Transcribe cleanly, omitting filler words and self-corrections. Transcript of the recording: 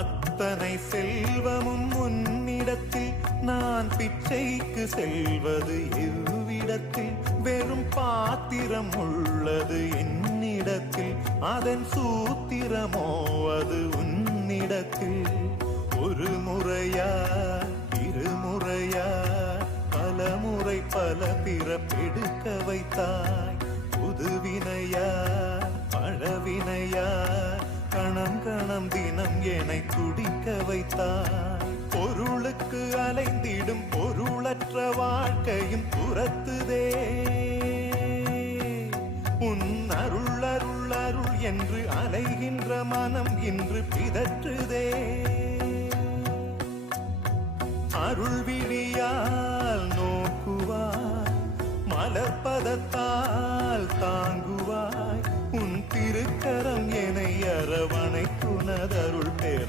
அத்தனை செல்வமும் உன்னிடத்தில், நான் பிச்சைக்கு செல்வது எவ்விடத்தில்? வெறும் பாத்திரம் உள்ளது என்னிடத்தில், அதன் சூத்திரமோ அது உன்னிடத்தில். ஒரு முறையா இருமுறையா பல முறை பல பிறப்பெடுக்க வைத்தாய். புதுவினையா பழவினையா கணம் கணம் தினம் என்னை துடிக்க வைத்தாய். பொருளுக்கு அலைந்திடும் பொருளற்ற வாழ்க்கையும் துரத்துதே. உன் அருள் அருள் அருள் என்று அலைகின்ற மனம் இன்று பிதற்றுதே. அருள் விழியால் நோக்குவாய், மலர்பதத்தால் தாங்குவாய். உன் திருக்கரம் என்னை அரவணைத்துனதருள் பெற